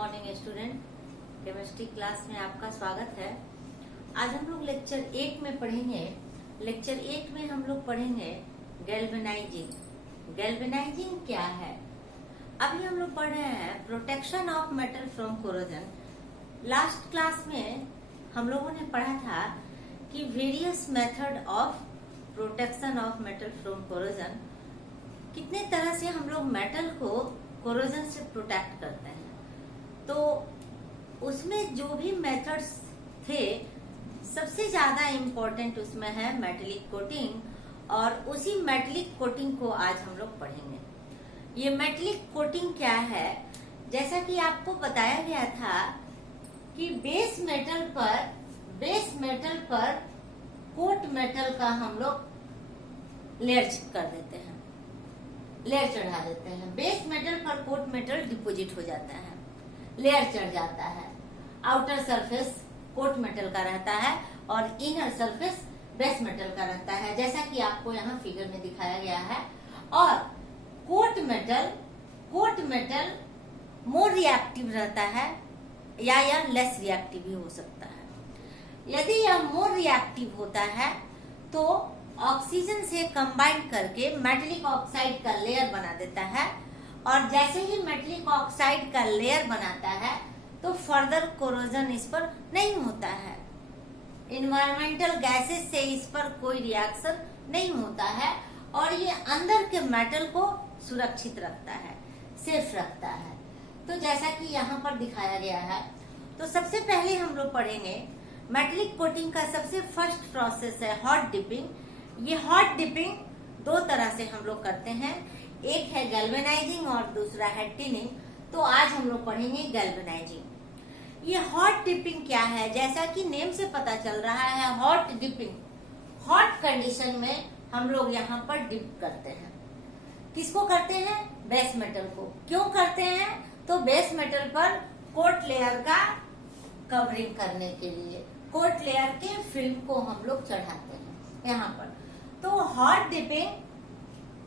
Morning student, chemistry class में आपका स्वागत है। आज हम लोग लेक्चर 8 में पढ़ेंगे। लेक्चर 8 में हम लोग पढ़ेंगे गैल्वेनाइजिंग। गैल्वेनाइजिंग क्या है? अभी हम लोग पढ़ रहे हैं protection of metal from corrosion. Last class में हम लोगों ने पढ़ा था कि various method of protection of metal from corrosion, कितने तरह से हम लोग मेटल को कोरोजन से प्रोटेक्ट करते हैं। तो उसमें जो भी मेथड्स थे, सबसे ज्यादा इम्पोर्टेंट उसमें है मेटेलिक कोटिंग, और उसी मेटेलिक कोटिंग को आज हम लोग पढ़ेंगे। ये मेटेलिक कोटिंग क्या है? जैसा कि आपको बताया गया था कि बेस मेटल पर कोट मेटल का हम लोग लेयर कर देते हैं, लेयर चढ़ा देते हैं। बेस मेटल पर कोट मेटल डिपोजिट हो जाता है, लेयर चढ़ जाता है। आउटर सरफेस कोट मेटल का रहता है और इनर सरफेस बेस मेटल का रहता है, जैसा कि आपको यहाँ फिगर में दिखाया गया है। और कोट मेटल मोर रिएक्टिव रहता है या लेस रिएक्टिव भी हो सकता है। यदि यह मोर रिएक्टिव होता है तो ऑक्सीजन से कंबाइन करके मेटेलिक ऑक्साइड का लेयर बना देता है, और जैसे ही मेटेलिक ऑक्साइड का लेयर बनाता है तो फर्दर कोरोजन इस पर नहीं होता है। इन्वायरमेंटल गैसेस से इस पर कोई रिएक्शन नहीं होता है, और ये अंदर के मेटल को सुरक्षित रखता है, सेफ रखता है। तो जैसा कि यहाँ पर दिखाया गया है, तो सबसे पहले हम लोग पढ़ेंगे मेटेलिक कोटिंग का सबसे फर्स्ट प्रोसेस है हॉट डिपिंग। ये हॉट डिपिंग दो तरह से हम लोग करते हैं, एक है गैल्वेनाइजिंग और दूसरा है टिनिंग। तो आज हम लोग पढ़ेंगे गैल्वेनाइजिंग। ये हॉट डिपिंग क्या है? जैसा कि नेम से पता चल रहा है, हॉट डिपिंग, हॉट कंडीशन में हम लोग यहाँ पर डिप करते हैं। किसको करते हैं? बेस मेटल को। क्यों करते हैं? तो बेस मेटल पर कोट लेयर का कवरिंग करने के लिए, कोट लेयर के फिल्म को हम लोग चढ़ाते हैं यहाँ पर। तो हॉट डिपिंग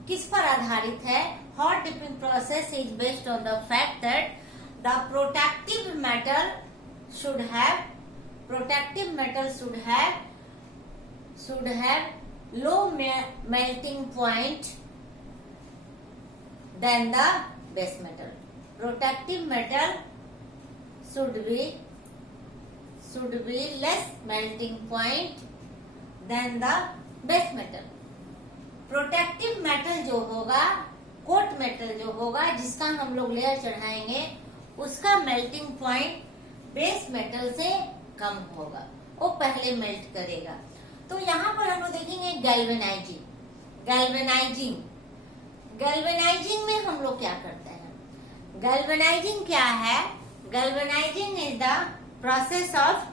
किस पर आधारित है? Hot dipping process is based on the fact that the protective metal should have low melting point than the base metal. Protective metal should be less melting point than the base metal. Protective metal जो होगा, coat metal जो होगा, जिसका हम लोग layer चढ़ाएंगे, उसका melting point base metal से कम होगा, वो पहले मेल्ट करेगा। तो यहाँ पर हम लोग देखेंगे गैल्वेनाइजिंग में हम लोग क्या करते हैं? गैल्वेनाइजिंग क्या है? Galvanising is the process of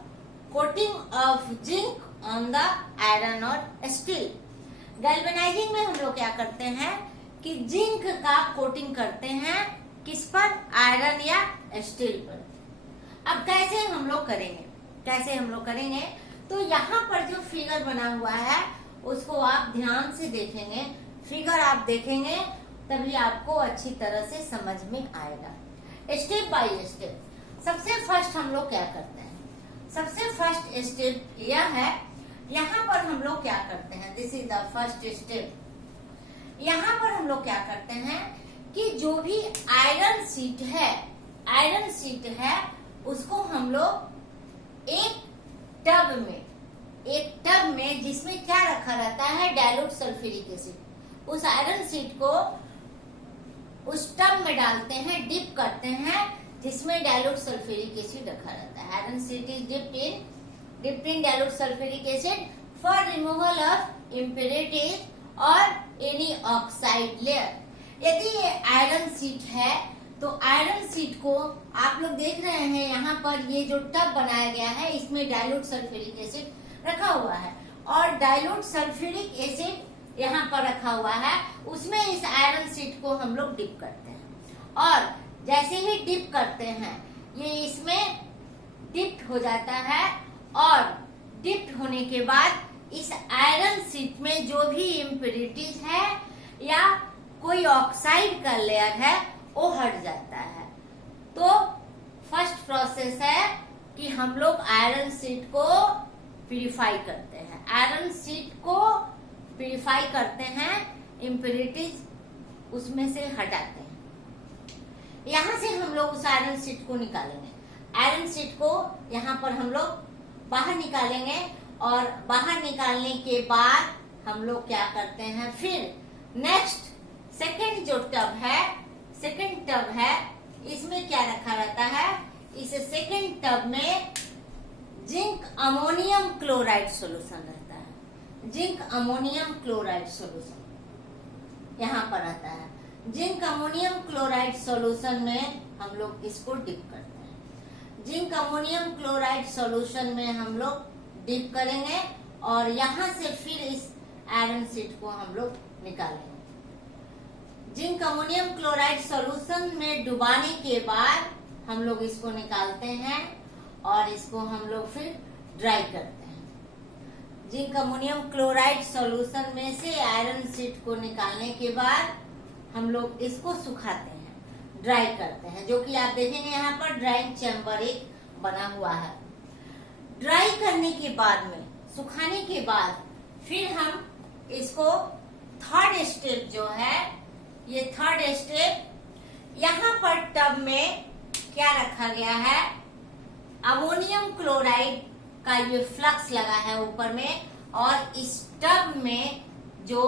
coating of zinc on the iron और स्टील। गैल्वेनाइजिंग में हम लोग क्या करते हैं कि जिंक का कोटिंग करते हैं, किस पर? आयरन या स्टील पर। अब कैसे हम लोग करेंगे? तो यहाँ पर जो फिगर बना हुआ है उसको आप ध्यान से देखेंगे। फिगर आप देखेंगे तभी आपको अच्छी तरह से समझ में आएगा। स्टेप बाय स्टेप सबसे फर्स्ट हम लोग क्या करते हैं? सबसे फर्स्ट स्टेप यह है, यहाँ पर हम लोग क्या करते हैं? This is the first step. यहाँ पर हम लोग क्या करते हैं कि जो भी आयरन शीट है उसको हम लोग एक टब में जिसमें क्या रखा रहता है? Dilute sulphuric acid. उस आयरन शीट को उस टब में डालते हैं, डिप करते हैं, जिसमें डाइल्यूट सल्फ्यूरिक एसिड रखा रहता है। Iron sheet is dipped in dilute sulphuric acid for removal of impurities और एनी ऑक्साइड लेयर। यदि ये आयरन शीट है तो आयरन शीट को आप लोग देख रहे हैं, यहाँ पर ये जो टब बनाया गया है इसमें डाइल्यूट सल्फ्यूरिक एसिड रखा हुआ है, और डाइल्यूट सल्फ्यूरिक एसिड यहाँ पर रखा हुआ है, उसमें इस आयरन शीट को हम लोग डिप करते हैं। और जैसे ही डिप करते हैं ये इसमें डिप्ट हो जाता है, और डिप्ट होने के बाद इस आयरन शीट में जो भी इम्प्योरिटीज है या कोई ऑक्साइड का लेयर है वो हट जाता है। तो फर्स्ट प्रोसेस है कि हम लोग आयरन शीट को प्यूरिफाई करते हैं। आयरन शीट को प्यूरिफाई करते हैं, इम्प्योरिटीज उसमें से हटाते हैं। यहाँ से हम लोग उस आयरन शीट को निकालेंगे। आयरन शीट को यहाँ पर हम लोग बाहर निकालेंगे और बाहर निकालने के बाद हम लोग क्या करते हैं, फिर नेक्स्ट सेकंड जो टब है, सेकंड टब है, इसमें क्या रखा रहता है, इस सेकंड टब में जिंक अमोनियम क्लोराइड सॉल्यूशन रहता है। जिंक अमोनियम क्लोराइड सॉल्यूशन यहाँ पर रहता है। जिंक अमोनियम क्लोराइड सॉल्यूशन में हम लोग इसको डिप करते हैं। जिंक अमोनियम क्लोराइड सॉल्यूशन में हम लोग डिप करेंगे और यहाँ से फिर इस आयरन शीट को हम लोग निकालेंगे। जिंक अमोनियम क्लोराइड सॉल्यूशन में डुबाने के बाद हम लोग इसको निकालते हैं और इसको हम लोग फिर ड्राई करते हैं। जिंक अमोनियम क्लोराइड सॉल्यूशन में से आयरन शीट को निकालने के बाद हम लोग इसको सुखाते हैं, ड्राई करते हैं, जो कि आप देखेंगे यहाँ पर ड्राइंग चैम्बर एक बना हुआ है। ड्राई करने के बाद में, सुखाने के बाद फिर हम इसको थर्ड स्टेप जो है, ये थर्ड स्टेप, यहाँ पर टब में क्या रखा गया है, अमोनियम क्लोराइड का ये फ्लक्स लगा है ऊपर में, और इस टब में जो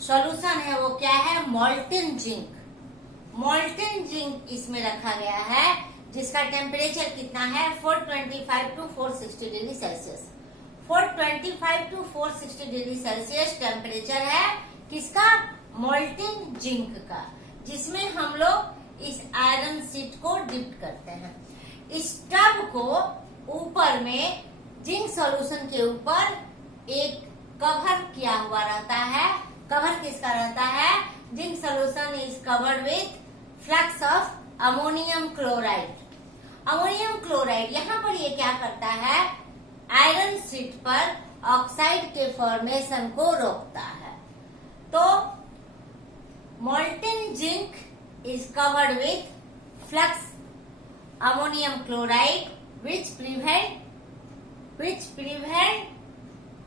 सॉल्यूशन है वो क्या है, मोल्टेन जिंक। मोल्टेन जिंक इसमें रखा गया है, जिसका टेम्परेचर कितना है, 425 to 460 degree Celsius. 425 to 460 degree Celsius temperature है किसका, मोल्टेन जिंक का, जिसमें हम लोग इस आयरन शीट को डिप करते हैं। इस टब को ऊपर में जिंक सॉल्यूशन के ऊपर एक कवर किया हुआ रहता है। कवर किसका रहता है, zinc solution is covered with flux of ammonium chloride. Ammonium chloride यहाँ पर ये क्या करता है, आयरन शीट पर ऑक्साइड के फॉर्मेशन को रोकता है। तो molten zinc is covered with flux ammonium chloride which prevent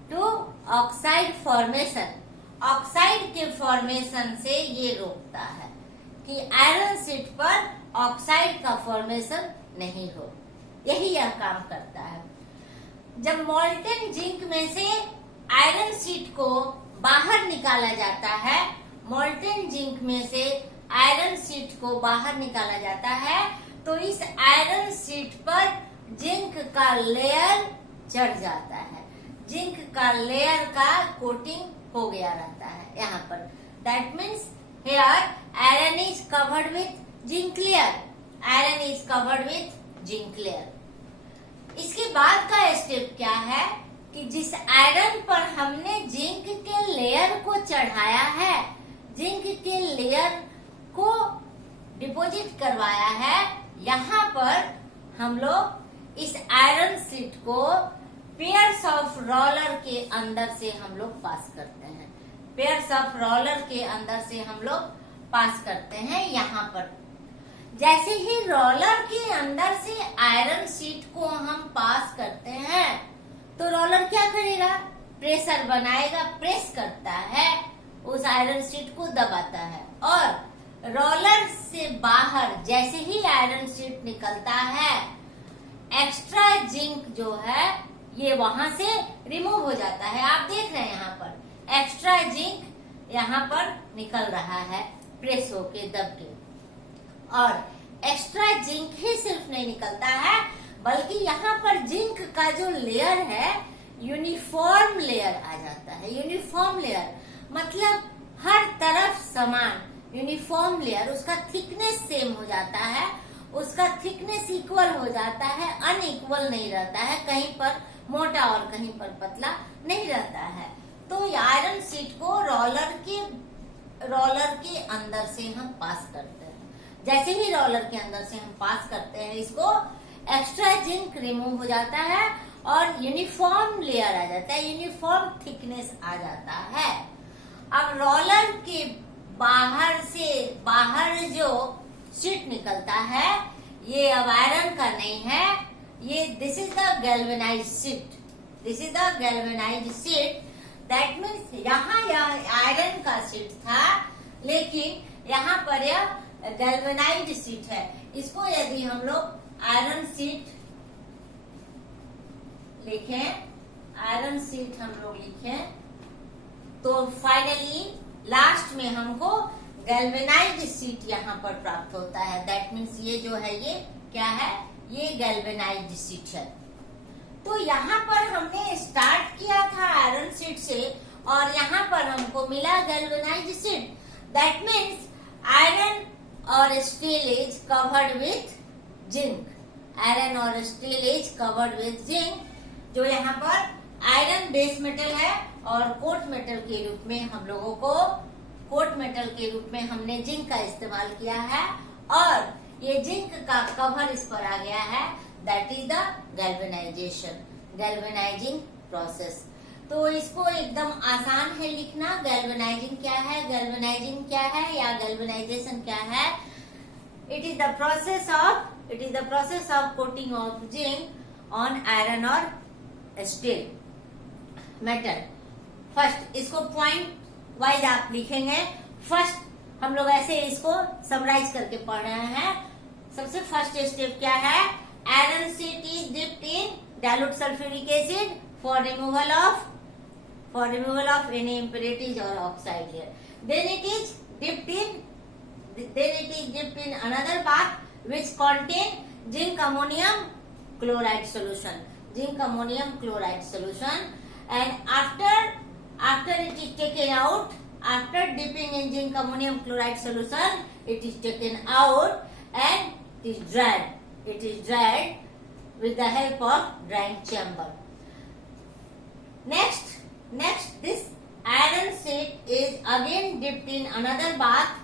to oxide formation। Oxide के फॉर्मेशन से ये रोकता है कि आयरन शीट पर ऑक्साइड का फॉर्मेशन नहीं हो, यही यह काम करता है। जब मोल्टेन जिंक में से आयरन शीट को बाहर निकाला जाता है, मोल्टेन जिंक में से आयरन शीट को बाहर निकाला जाता है, तो इस आयरन शीट पर जिंक का लेयर चढ़ जाता है। जिंक का लेयर का कोटिंग हो गया रहता है यहाँ पर। That means here iron is covered with zinc layer. Iron is covered with zinc layer. इसके बाद का स्टेप क्या है कि जिस आयरन पर हमने जिंक के लेयर को चढ़ाया है, जिंक के लेयर को डिपॉजिट करवाया है, यहाँ पर हम लोग इस आयरन शीट को पेयर्स ऑफ रोलर के अंदर से हम लोग पास करते हैं। पेयर्स ऑफ रोलर के अंदर से हम लोग पास करते हैं। यहाँ पर जैसे ही रोलर के अंदर से आयरन शीट को हम पास करते हैं, तो रोलर क्या करेगा, प्रेशर बनाएगा, प्रेस करता है, उस आयरन शीट को दबाता है, और रोलर से बाहर जैसे ही आयरन शीट निकलता है, एक्स्ट्रा जिंक जो है ये वहां से रिमूव हो जाता है। आप देख रहे हैं यहाँ पर एक्स्ट्रा जिंक यहाँ पर निकल रहा है प्रेस होके, दब के। और एक्स्ट्रा जिंक ही सिर्फ नहीं निकलता है, बल्कि यहाँ पर जिंक का जो लेयर है यूनिफॉर्म लेयर आ जाता है। यूनिफॉर्म लेयर मतलब हर तरफ समान, यूनिफॉर्म लेयर, उसका थिकनेस सेम हो जाता है, उसका थिकनेस इक्वल हो जाता है, अनइक्वल नहीं रहता है, कहीं पर मोटा और कहीं पर पतला नहीं रहता है। तो आयरन शीट को रोलर के अंदर से हम पास करते हैं। जैसे ही रोलर के अंदर से हम पास करते हैं, इसको एक्स्ट्रा जिंक रिमूव हो जाता है और यूनिफॉर्म लेयर आ जाता है, यूनिफॉर्म थिकनेस आ जाता है। अब रोलर के बाहर जो शीट निकलता है, ये अब आयरन का नहीं है, ये this is the galvanised sheet, this is the galvanised sheet. That means यहाँ आयरन का शीट था, लेकिन यहाँ पर यह गैल्वेनाइज्ड शीट है। इसको यदि हम लोग आयरन शीट लिखें, आयरन शीट हम लोग लिखें, तो फाइनली लास्ट में हमको गैल्वेनाइज्ड शीट यहाँ पर प्राप्त होता है। दैट मीन्स ये जो है ये क्या है, ये गैल्वेनाइज्ड शीट है। तो यहाँ पर हमने स्टार्ट किया था आयरन शीट से और यहाँ पर हमको मिला galvanised sheet. That means iron और steel is covered with zinc, iron और steel is covered with zinc. जो यहाँ पर आयरन बेस मेटल है और कोट मेटल के रूप में हम लोगों को, कोट मेटल के रूप में हमने जिंक का इस्तेमाल किया है और ये जिंक का कवर इस पर आ गया है। That is the galvanisation, galvanising process. तो इसको एकदम आसान है लिखना, गैल्वेनाइजिंग क्या है, गैल्वेनाइजिंग क्या है या गैल्वेनाइजेशन क्या है। It is the process of coating of zinc on iron और स्टील मेटल। फर्स्ट इसको पॉइंट वाइज आप लिखेंगे। फर्स्ट हम लोग ऐसे इसको समराइज करके पढ़ रहे हैं। सबसे फर्स्ट स्टेप क्या है, iron sheet is dipped in dilute sulphuric acid for removal of any impurities or oxide layer. Then it is dipped in another bath which contain zinc ammonium chloride solution, and after it is taken out, after dipping in zinc ammonium chloride solution, it is taken out and it is dried with the help of drying chamber. Next this iron sheet is again dipped in another bath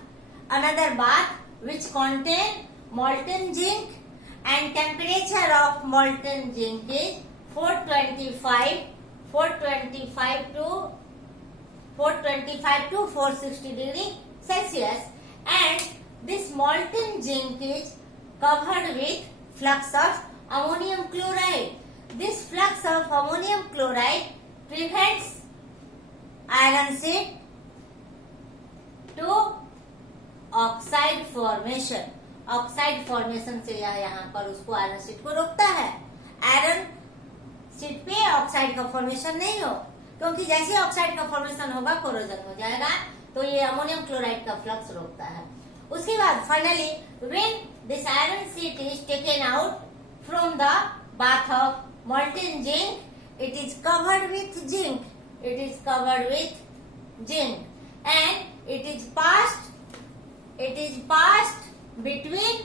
which contain molten zinc, and temperature of molten zinc is 425 to 460 degree Celsius, and this molten zinc is covered with flux of ammonium chloride. This flux of ammonium chloride prevents iron sheet to oxide formation, oxide formation से यहाँ पर उसको iron sheet को रोकता है। Iron sheet पे oxide का formation नहीं हो, क्योंकि जैसे ऑक्साइड का फॉर्मेशन होगा कोरोजन हो जाएगा, तो ये अमोनियम क्लोराइड का फ्लक्स रोकता है। उसके बाद finally when this iron sheet is taken out from the bath of molten zinc, it is covered with zinc, and it is passed between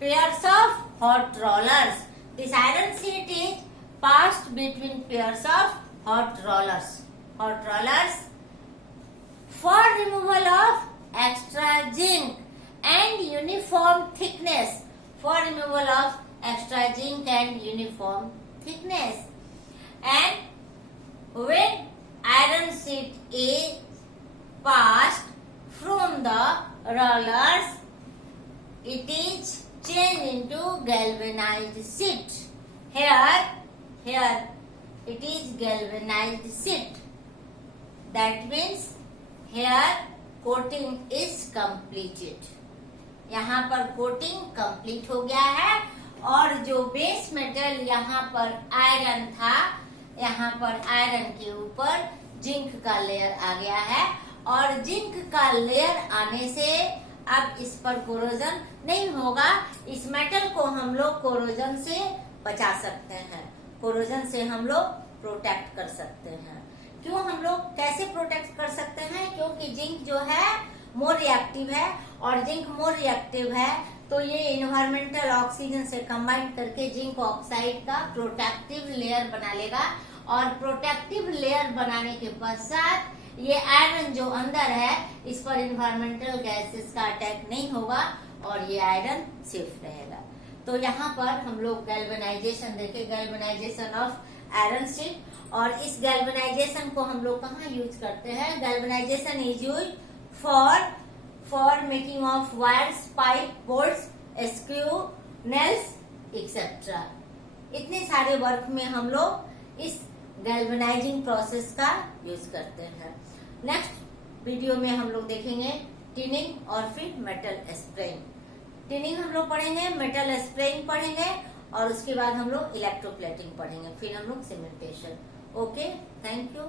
pairs of hot rollers. This iron sheet is passed between pairs of hot rollers for removal of extra zinc and uniform thickness, and when iron sheet is passed from the rollers, it is changed into galvanized sheet. Here it is galvanized sheet. That means here coating is completed. यहाँ पर coating complete हो गया है और जो base metal यहाँ पर iron था, यहाँ पर आयरन के ऊपर जिंक का लेयर आ गया है, और जिंक का लेयर आने से अब इस पर कोरोजन नहीं होगा। इस मेटल को हम लोग कोरोजन से बचा सकते हैं, कोरोजन से हम लोग प्रोटेक्ट कर सकते हैं। क्यों हम लोग कैसे प्रोटेक्ट कर सकते हैं? क्योंकि जिंक जो है मोर रिएक्टिव है, और जिंक मोर रिएक्टिव है तो ये इन्वायरमेंटल ऑक्सीजन से कंबाइन करके जिंक ऑक्साइड का प्रोटेक्टिव लेयर बना लेगा, और प्रोटेक्टिव लेयर बनाने के पश्चात ये आयरन जो अंदर है इस पर इन्वायरमेंटल गैसेस का अटैक नहीं होगा और ये आयरन सेफ रहेगा। तो यहाँ पर हम लोग गैल्वेनाइजेशन देखे, गैल्वेनाइजेशन ऑफ आयरन शीट, और इस गैल्वेनाइजेशन को हम लोग कहाँ यूज करते हैं? Galvanisation is use for making of wires, pipe, bolts screw, nails etcetera. इतने सारे वर्क में हम लोग इस गैल्वेनाइजिंग प्रोसेस का यूज करते हैं। नेक्स्ट वीडियो में हम लोग देखेंगे टिनिंग और फिर मेटल स्प्रेइंग। टिनिंग हम लोग पढ़ेंगे, मेटल स्प्रेइंग पढ़ेंगे और उसके बाद हम लोग इलेक्ट्रोप्लेटिंग पढ़ेंगे, फिर हम लोग सीमेंटेशन। Okay, thank you.